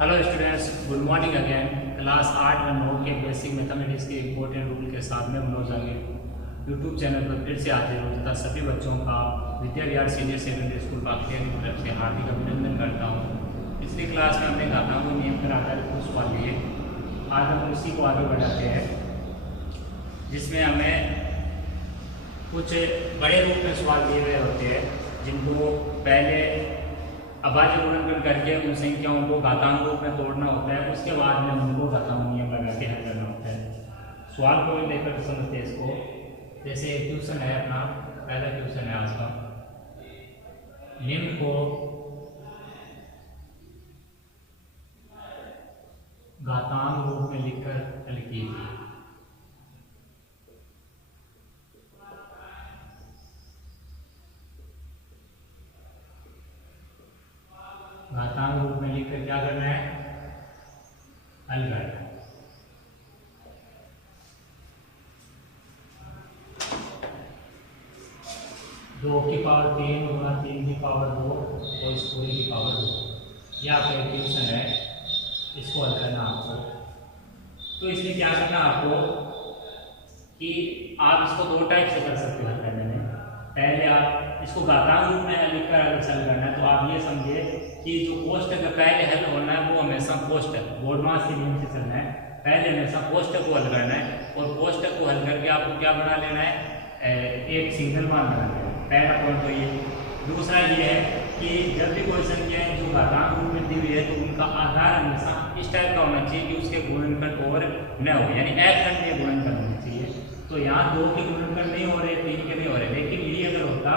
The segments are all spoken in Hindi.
Hello students, good morning again. Class 8 में 9 के बेसिक मैथमेटिक्स के इंपॉर्टेंट रूल के साथ में मनोज आगे यूट्यूब चैनल पर फिर से हाजिर हूँ तथा सभी बच्चों का Vidya Vihar senior secondary school Kakatiya की तरफ से हार्दिक अभिनंदन करता हूँ। पिछली क्लास में हमने घातांकों नियम पर आधारित कुछ सवाल लिए। आज हम उसी को आगे बढ़ाते हैं, जिसमें हमें कुछ बड़े रूप में सवाल दिए गए होते हैं, जिनको पहले अभाज्य गुणनखंड करके उन संख्याओं को घातांक रूप में तोड़ना होता है। उसके बाद में उनको घातांक नियम लगा के हल करना होता है। सवाल को लेकर समझते हैं इसको। जैसे एक क्वेश्चन है अपना, पहला क्वेश्चन है आज का, निम्न को घातांक रूप में लिखकर हल कीजिए। घातांक रूप में लिखकर क्या करना है? हल करना है। दो की पावर 3 गुना 3 की पावर 2 और इस पूरी की पावर 2। यह आपका इक्वेशन है, इसको हल करना आपको। तो इसलिए क्या करना आपको कि आप इसको दो टाइप से कर सकते हो हल करने में। पहले आप इसको घातांक रूप में लिखकर अगर हल करना है तो आप ये समझिए कि जो कोष्टक का पहले हल होना है वो हमेशा कोष्टक बोर्डमास के नियम से चलना है। पहले हमेशा कोष्टक को हल करना है और कोष्टक को हल करके आपको क्या बना लेना है? एक सिंगल मान बनाना है। पहला पॉइंट तो ये। दूसरा ये है कि जब भी कोई संख्या जो घातांक रूप में दी हुई है तो उनका आधार हमेशा इस टाइप का होना चाहिए कि उसके गुणनखंड और न हो, यानी एक खंड में गुणनखंड होना चाहिए। तो यहाँ 2 के गुणनखंड नहीं हो रहे, 3 के नहीं हो रहे, लेकिन ये अगर होता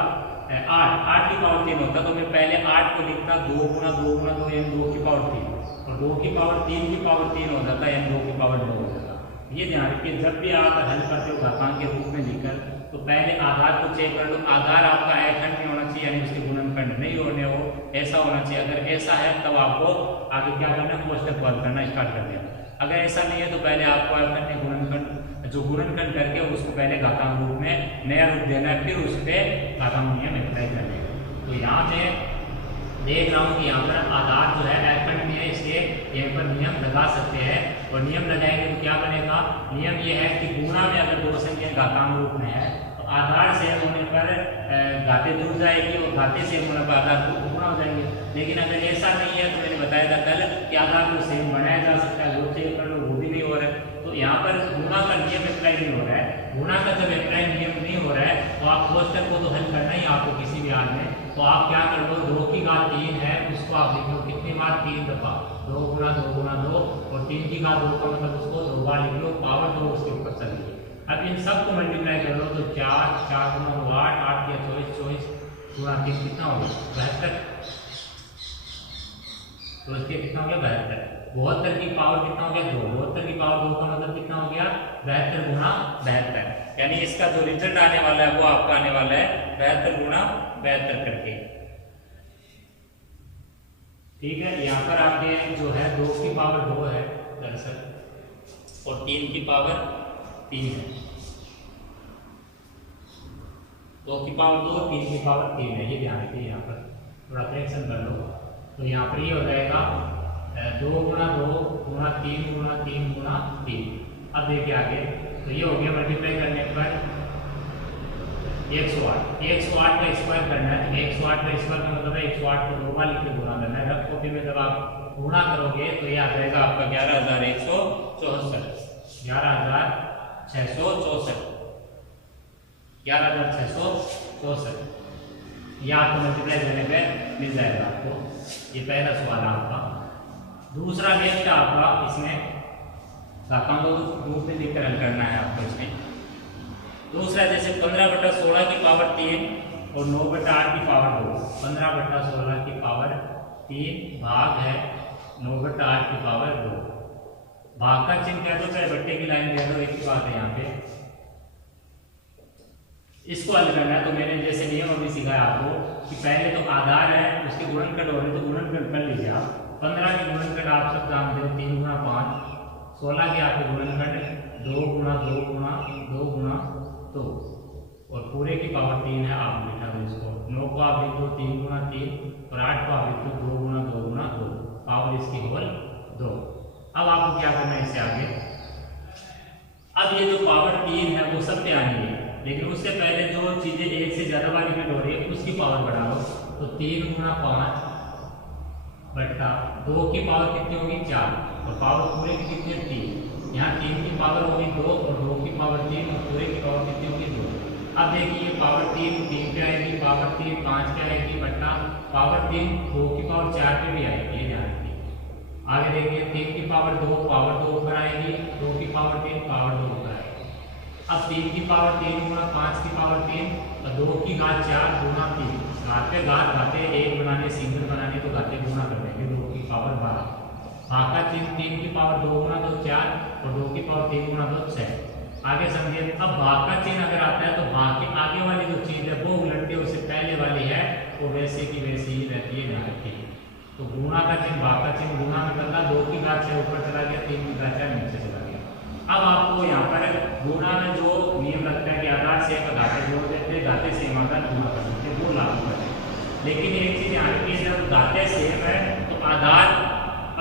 8 की पावर 3 होता तो मैं पहले 8 को लिखता 2 गुना 2 गुना 2 यानी 2 की पावर 3, और 2 की पावर 3 की पावर 3 हो जाता यानी 2 की पावर 2 हो जाता। ये ध्यान रखिए, जब भी आप हल करते हो घातांक के रूप में लिखकर तो पहले आधार को चेक कर लो। आधार आपका एक खंड में होना चाहिए, यानी उसके गुणनखंड नहीं होने हो, ऐसा होना चाहिए। अगर ऐसा है तब आपको आगे क्या करना है? कोष्टक को हल करना स्टार्ट कर देना। अगर ऐसा नहीं है तो पहले आपको एक खंड गुणनखंड जो गुणनखंड करके उसको पहले घातांक रूप में नया रूप देना है, फिर उस पर घातांक नियम अप्लाई करने का। तो यहाँ पे देख रहा हूँ कि यहाँ पर आधार जो है एक खंड में है, इसलिए यहाँ पर नियम लगा सकते हैं। और नियम लगाएंगे तो क्या बनेगा? नियम ये है कि गुणा में अगर दो संख्या घातांक रूप में है तो आधार से होने पर घाते जुड़ जाएगी और घाते से होने पर आधार गुणा हो जाएंगे। लेकिन अगर ऐसा नहीं है तो मैंने बताया था कल कि आधार को सेम बनाया जा सकता है, लोग चेक कर लो, वो भी नहीं हो रहा है। तो यहाँ पर गुणा का नियम अप्लाई नहीं हो रहा है। गुणा का जब अप्लाई नियम नहीं हो रहा है तो आप कोष्टक को तो हल करना ही आपको किसी भी हाल में। तो आप क्या कर लो, 2 की घात 3 है उसको आप लिख लो कितनी बार? 3 दफा। 2 गुना 2 गुना 2 और 3 की घात 2 का मतलब उसको 2 बार लिख लो, पावर 2 उसके ऊपर चलिए। अब इन सब को मल्टीप्लाई कर लो तो 4 4 गुना 8 8 या 24 24 गुना 3 कितना हो गया? 72। तो इसके कितना हो गया? 72। 72 की पावर कितना हो गया? 2। 72 की पावर 2 का मतलब कितना हो गया? 72 गुना 72। यानी इसका जो रिजल्ट आने वाला है वो आपका आने वाला है 72 गुना 72 करके। ठीक है, यहाँ पर आपके जो है 2 की पावर 2 है दरअसल और 3 की पावर 3 है। 2 की पावर 2 3 की पावर 3 है, ये ध्यान रखिए। यहाँ पर थोड़ा करेक्शन कर लो तो यहाँ पर ये हो जाएगा 2 गुना 2 गुना 3 गुना 3 गुना 3। अब देखिए आगे तो ये हो गया मल्टीप्लाई करने पर 108। 108 का स्क्वायर करना है तो 108 का स्क्वायर का मतलब है 108 को 2 बार लिख के गुणा करना है। रफ कॉपी में जब आप गुणा करोगे तो ये आ जाएगा आपका 11,164, 11,664, 11,664। यह आपको मल्टीप्लाई करने पे मिल जाएगा आपको। ये पहला सवाल है आपका। दूसरा नेक्स्ट आपका इसमें घातांकों रूप में लिखकर हल करना है आपको। इसमें दूसरा जैसे 15/16 की पावर 3 और 9/8 की पावर 2। 15/16 की पावर 3 भाग है 9/8 की पावर 2। भाग का चिन्ह कह दो चाहे बट्टे की लाइन कह दो, एक ही बात है यहाँ पे। इसको हल करना है तो मैंने जैसे नियम अभी सिखाया आपको कि पहले तो आधार है उसके गुणनखंड हो रहे तो गुणनखंड कर लीजिए आप। 15 के गुणनखंड आप सब जानते हो 3 गुना 5। 16 के आपके गुणनखंड 2 गुना 2 गुना 2 गुना 2 और पूरे की पावर 3 है। आप लिखा दो इसको। 9 को आप लिख दो 3 गुना 3 और 8 को आप लिख दो 2 गुना 2 गुना 2, पावर इसकी होल 2। अब आपको क्या करना है इससे आगे, अब ये जो पावर 3 है वो सब पे आनी है, लेकिन उससे पहले जो चीजें एक से ज्यादा वाली में हो रही है उसकी पावर बढ़ा लो। तो 3 गुणा 5 बटा 2 की पावर कितनी होगी 4, और पावर पूरे की कितनी है 3। यहाँ 3 की पावर होगी 2 और 2 की पावर 3 और पूरे की पावर कितनी होगी 2। अब देखिए पावर 3 पे आएगी, पावर 3 5 पे आएगी बटा पावर 3 2 की पावर 4 पे भी आएगी, ये ध्यान रखिए। आगे देखिए 3 की पावर 2 ऊपर आएगी, 2 की पावर 3 पावर 2 ऊपर आएगी। अब 3 की पावर 3 गुणा 5 की पावर 3 और 2 की घात 4 गुणा 3, घात पे घात घाते 1 बनाने सिंगल बनाने तो घाते गुणा कर देंगे, 2 की पावर 12। भाग का चिन्ह 3 की पावर 2 गुणा 2 4 और 2 की पावर 3 गुणा 2 6। आगे समझिए, अब भाग का चिन्ह अगर आता है तो भाग के आगे वाली जो चीज है वो उलटती है उससे पहले वाली है वो वैसे की वैसे ही रहती है, ध्यान रखिए। तो गुणा का चिन्ह भाग का चिन्ह गुणा में बदला, 2 की घात 6 ऊपर चला गया, 3 की घात 4 नीचे चला गया। अब आपको यहाँ पर गुणा में जो नियम लगता है कि आधार से घाते जोड़ देते, घाते सेम आधार गुणा कर देते, वो लागू करते। लेकिन एक चीज यहाँ रखिए, जब घाते सेम है तो आधार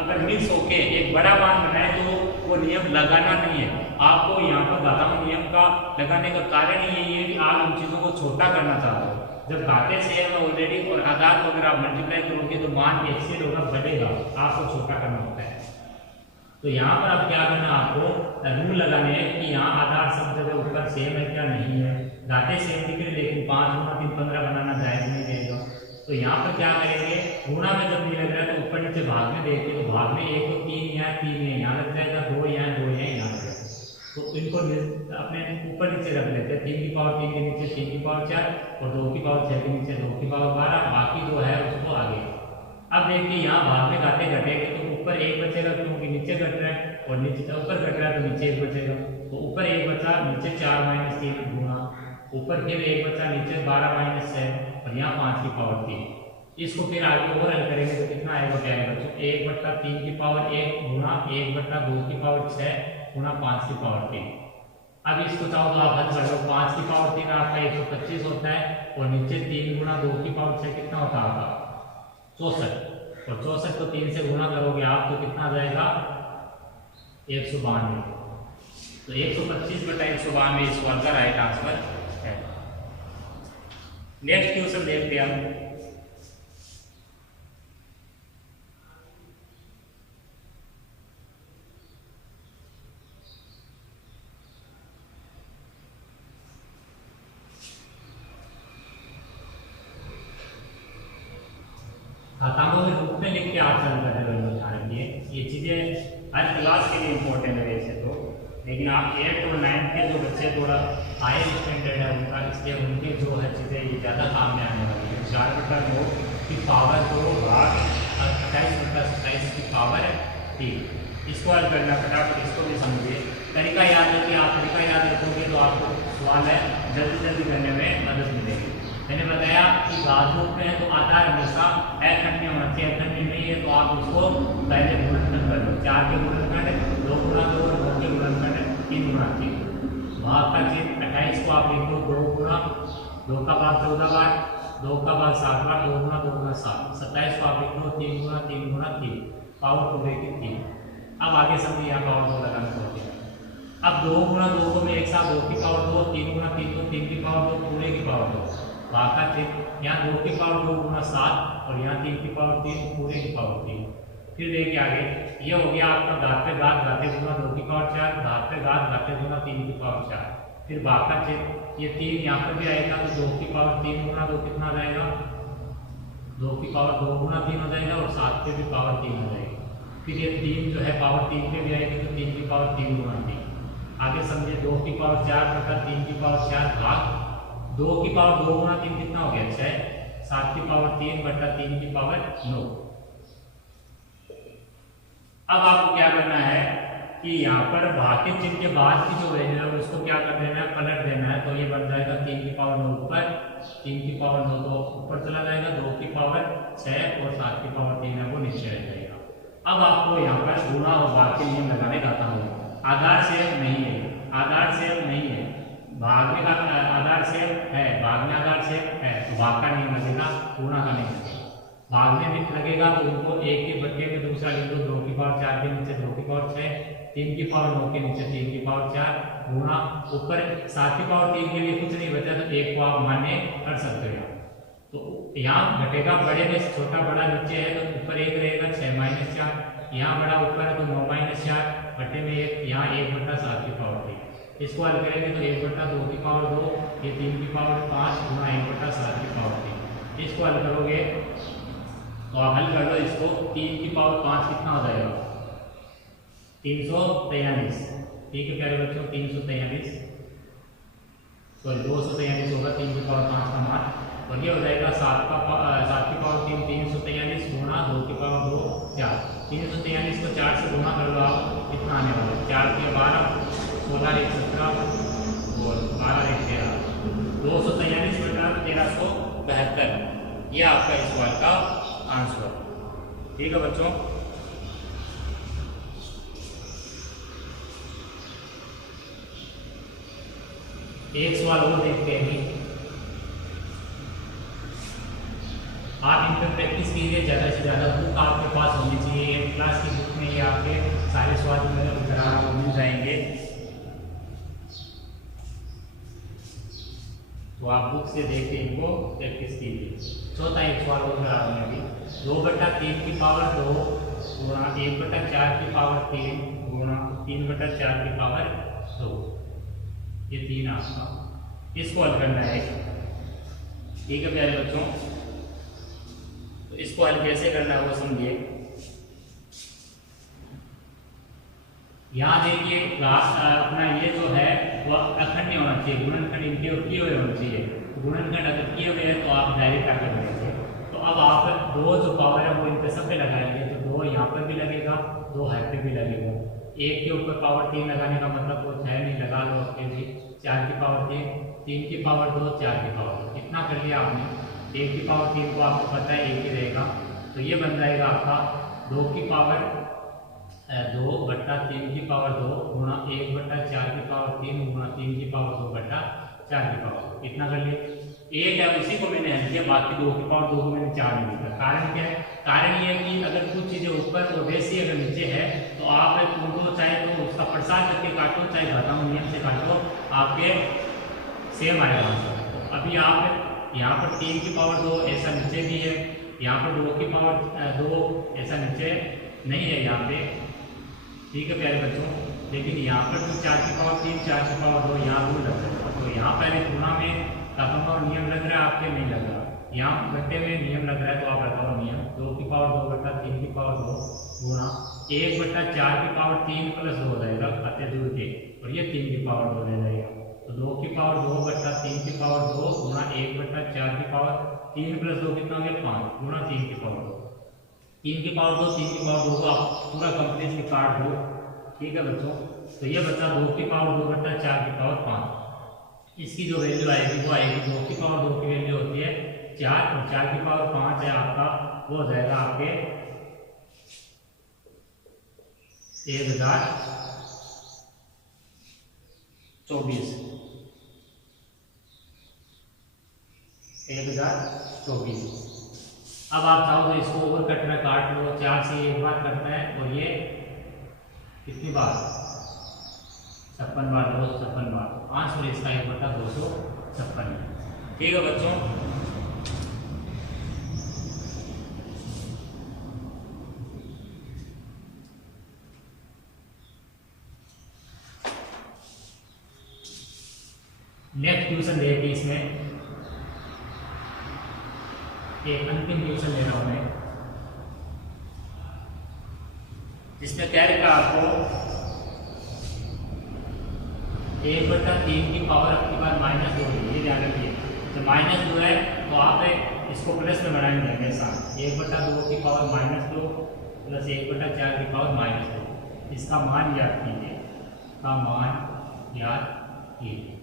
अगर मिक्स होके एक बड़ा मान बनाए तो वो नियम लगाना नहीं है। आपको यहाँ पर घातांक नियम का लगाने का कारण ही यही है कि आप उन चीजों को छोटा करना चाहते हो। जब घाते सेम है ऑलरेडी और आधार को अगर आप मल्टीप्लाई करोगे तो मान एक्सीड होगा, बढ़ेगा, आपको छोटा करना होता है। तो यहाँ पर अब क्या करना है, आपको रूल लगाने हैं कि यहाँ आधार सब जगह ऊपर सेम है क्या नहीं है। घाते सेम दिख रहे लेकिन 5 गुणा 3 15 बनाना जायज नहीं रहेगा। तो यहाँ पर क्या करेंगे, गुणा में जब नहीं लग रहा है तो ऊपर नीचे भाग में देखिए, तो भाग में 1 तो 3 यहाँ 3 यहाँ लग जाएगा, 2 यहाँ 2 यहाँ लग जाएगा। तो इनको अपने ऊपर नीचे रख लेते हैं, 3 की पावर 3 के नीचे 3 की पावर 4 और 2 की पावर 6 के नीचे 2 की पावर 12, बाकी जो है उसको आगे। अब देखिए यहाँ भाग में घाते घटेंगे तो ऊपर 1 बचेगा क्योंकि नीचे घट रहा है, और नीचे ऊपर घट रहा है तो नीचे 1 बचेगा। तो ऊपर 1 बचा, नीचे 4 - 3 गुणा, ऊपर फिर 1 बचा, नीचे 12 - 6 और यहाँ 5 की पावर 3। इसको फिर आगे और हल करेंगे तो कितना आएगा, क्या आएगा, तो 1 बटा 3 की पावर 1 गुणा 1 बटा 2 की पावर 6 गुणा 5 की पावर 3। अब इसको चाहो तो आप हल कर लो, 5 की पावर 3 आपका 125 होता है और नीचे 3 गुणा 2 की पावर 6 कितना होता है आपका 64, और 64 को 3 से गुणा करोगे आप तो कितना आ जाएगा 192। तो 125 बटा 192 इस सवाल का राइट आंसर है। नेक्स्ट क्वेश्चन देखते हैं हम। घातांकों के रूप में लिख के आप हल कर रहे हो, ध्यान रखिए ये चीज़ें हर क्लास के लिए इम्पोर्टेंट है वैसे तो, लेकिन आप 8 और 9 के जो बच्चे थोड़ा हायर स्टैंडर्ड है उनका, इसलिए उनके जो है चीज़ें ये ज़्यादा काम में आने वाली है। 4 बटा 9 की पावर 2 भाग 28 बटा 27 की पावर 3, इसको हल करना फटाफट, इसको भी समझिए। तरीका याद रखिए, आप तरीका याद रखोगे तो आपको सवाल है जल्दी जल्दी करने में मदद मिलेगी। मैंने बताया कि घात रूप में है तो आधार हमेशा अखंड होना चाहिए, अखंड नहीं है तो आप उसको पहले गुणनखंड कर लो। 4 के गुणनखंड 2 गुणा 2 और 2 के गुणनखंड 3 गुणा 3। भाग का चिन्ह 28 को आप लिख लो 2 गुणा 2 का भाग 14 बार, 2 का भाग 7 बार, 2 गुणा 2 गुणा 7। 27 को आप लिख लो 3 गुणा 3 गुणा 3, पावर पूरे की 3। अब आगे समझिए यहाँ पावर 2 लगाना होती है। अब 2 गुणा 2 को मैं एक साथ 2 की पावर 2, 3 गुणा 3 को 3 की पावर 2 पूरे की पावर 2, भाग का चिन्ह यहाँ 2 की पावर 2 गुणा 7 और यहाँ 3 की पावर 3 पूरे की पावर 3। फिर देखिए आगे ये हो गया आपका घात पे घात घाते गुणा 2 की पावर 4, घात पे घात घाते गुणा 3 की पावर 4। फिर भाग का चिन्ह ये 3 यहाँ पर भी आएगा तो 2 की पावर 3 गुणा 2 कितना आ जाएगा, 2 की पावर 2 गुणा 3 हो जाएगा और 7 पे भी पावर 3 हो जाएगी। फिर ये 3 जो है पावर 3 पे भी आएगी तो 3 की पावर 3 गुणा 3। आगे समझिए 2 की पावर 4 बटा 3 की पावर 4 भाग 2 की पावर 2 गुणा 3 कितना हो गया 6, 7 की पावर 3 बटा 3 की पावर 9। अब आपको क्या करना है कि यहाँ पर भाग के चिन्ह के बाद की जो वैल्यू है उसको क्या कर देना है, पलट देना है। तो ये बन जाएगा 3 की पावर 9 ऊपर, 3 की पावर 9 तो ऊपर चला जाएगा, 2 की पावर 6 और 7 की पावर 3 है वो नीचे रह जाएगा। अब आपको यहाँ पर गुणा और भाग के नियम लगाने जाता हूँ। आधार सेम नहीं है, आधार सेम नहीं है, भाग में आधार सेम है, भाग में आधार सेम है तो भाग का नियम लगेगा, गुणा का नहीं लगेगा। भागने में लगेगा तो उनको 1 के बट्टे में दूसरा लिख दो 2 की पावर 4 के नीचे 2 की पावर 6, 3 की पावर 9 के नीचे 3 की पावर 4 गुणा ऊपर 7 की पावर 3 के लिए कुछ नहीं बचा तो 1 को आप मान्य कर सकते हो। तो यहाँ घटेगा, बड़े में छोटा बड़ा नीचे है तो ऊपर 1 रहेगा 6 - 4, यहाँ बड़ा ऊपर है तो 9 - 4 बट्टे में 1, यहाँ 1/7 की पावर 3। इसको हल करेंगे तो 1/2 की पावर 2, ये 3 की पावर 5 गुणा 1/7 की पावर 3। इसको हल करोगे तो आप हल कर लो इसको, 3 की पावर 5 कितना हो जाएगा 343। ठीक है प्यारे बच्चों, 343 तो 243 होगा 3 की पावर 5 का मान, और ये हो जाएगा 7 की पावर 3 343 गुणा 2 की पावर 2 4। 343 को 4 से गुणा कर लो आप, कितना आने वाला है 4 के 12, 16 1 17 और 12 1 13, 243/1372। ये आपका इस सवाल का आंसर। ठीक है बच्चों, एक सवाल और देखते हैं। आप इन पर प्रैक्टिस कीजिए ज़्यादा से ज़्यादा। बुक आपके पास होनी चाहिए, 8th क्लास की बुक में ये आपके सारे सवाल उत्तर आपको मिल जाएंगे। तो आप बुक से देख के इनको प्रैक्टिस कीजिए। चौथा एक सवाल और करा रहे हैं अभी, 2/3 की पावर 2 गुणा 1/4 की पावर 3 गुणा 3/4 की पावर 2, ये 3 आपका, इसको हल करना है। ठीक है प्यारे बच्चों, तो इसको हल कैसे करना है वो समझिए। यहाँ देखिए अपना ये जो है वो अखंड नहीं होना चाहिए, गुणनखंड इनके किए हुए होने चाहिए। गुणनखंड अगर किए हुए हैं तो आप डायरेक्ट आकर लेंगे। तो अब आप 2 जो पावर है वो इन पे सब पे लगाएंगे, तो 2 यहाँ पर भी लगेगा, 2 है पे भी लगेगा। 1 के ऊपर पावर 3 लगाने का मतलब वो 6 नहीं लगा लो आपके भी, 4 की पावर 3, 3 की पावर 2, 4 की पावर 2, इतना कर लिया आपने। 1 की पावर 3 को आपको पता है 1 ही रहेगा, तो ये बन जाएगा आपका 2 की पावर 2/3 की पावर 2 गुणा 1/4 की पावर 3 गुणा 3 की पावर 2/4 की पावर 2, इतना कर लिए। 1 है इसी को मैंने हल किया, बाकी 2 की पावर 2 को मैंने 4 नहीं लिखा। कारण क्या है, कारण ये है कि अगर कुछ चीज़ें ऊपर और वैसी अगर नीचे है तो आप उनको चाहे तो उसका प्रसार करके काटो, चाहे घटाओ नियम से काटो, आपके सेम आएगा आंसर। अभी आप यहाँ पर 3 की पावर 2 ऐसा नीचे भी है, यहाँ पर 2 की पावर 2 ऐसा नीचे नहीं है यहाँ पे। ठीक है प्यारे बच्चों, लेकिन यहाँ पर तो 4 की पावर 3, 4 की पावर 2 यहाँ दूर लग रहा है, तो यहाँ पहले गुणा में का नियम लग रहा है, आपके नहीं लग रहा। यहाँ घंटे में नियम लग रहा है तो आप लगाओ नियम, 2 की पावर 2/3 की पावर 2 गुणा 1/4 की पावर 3 प्लस 2 हो जाएगा खाते दूर के, और ये 3 की पावर 2 ले जाएगा। तो 2 की पावर 2/3 की पावर 2 गुणा 1/4 की पावर 3 प्लस 2 कितना हो गया 5 गुणा 3 की पावर 2। 3 की पावर 2, 3 की पावर 2 को आप पूरा कंप्लीटली काट दो। ठीक है बच्चों, तो ये बचा 2 की पावर 2/4 की पावर 5। इसकी जो वैल्यू आएगी वो आएगी 2 की पावर 2 की वैल्यू होती है 4, और 4 की पावर 5 है आपका, वो हो जाएगा आपके 1024। अब आप चाहो तो इसको और कटना काट लो, 4 से एक बार करता है और ये कितनी बार 56 बार, 256 बार, आंसर इसका 1/256। ठीक है बच्चों, नेक्स्ट ट्यूशन रहेगी इसमें, एक अंतिम ट्यूशन ले रहा हूं मैं, जिसमें क्या लिखा आपको 1/3 की पावर आपकी बार -2 है, ये ध्यान रखिए। जब -2 है तो आप इसको प्लस में बढ़ाएंगे हमेशा, 1/2 की पावर -2 प्लस 1/4 की पावर -2, इसका मान याद कीजिए, का मान याद कीजिए।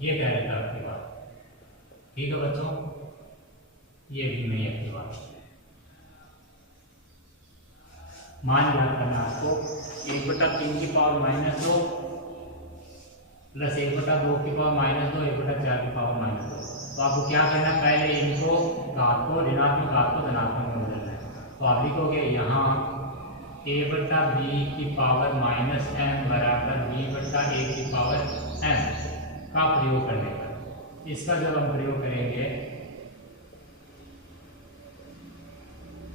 ये कह रहा था आपके पास। ठीक है बच्चों, ये भी नहीं है आपके पास, मान याद करना आपको, 1/3 की पावर -2 प्लस 1/2 की पावर -2, 1/4 की पावर -2, तो आपको क्या करना है, पहले इनको घात को ऋणात्मक घात को धनात्मक में बदलना है। तो आप लिखोगे यहाँ a/b की पावर -m बराबर b/a की पावर m का प्रयोग करने का। इसका जब हम प्रयोग करेंगे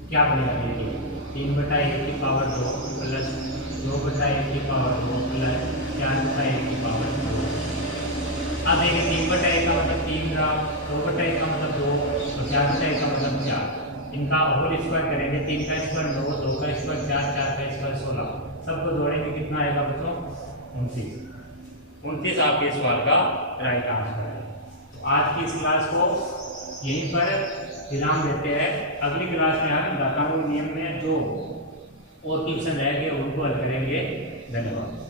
क्या बनेगा, देखिए 3/1 की पावर 2 प्लस 2/1 की पावर 2 प्लस 4/1 की पावर 2। अब देखिए 3/1 का मतलब 3 का, 2/1 का मतलब 2 और 4/1 का मतलब 4। इनका होल स्क्वायर करेंगे, 3 का स्क्वायर 9, 2 का स्क्वायर 4, 4 का स्क्वायर 16। सबको जोड़ेंगे कितना आएगा बच्चों, 29 आपके सवाल का राइट आंसर है। तो आज की इस क्लास को यहीं पर विराम देते हैं। अगली क्लास में हम घातांक नियम में जो और ट्यूशन रह गए उनको हल करेंगे। धन्यवाद।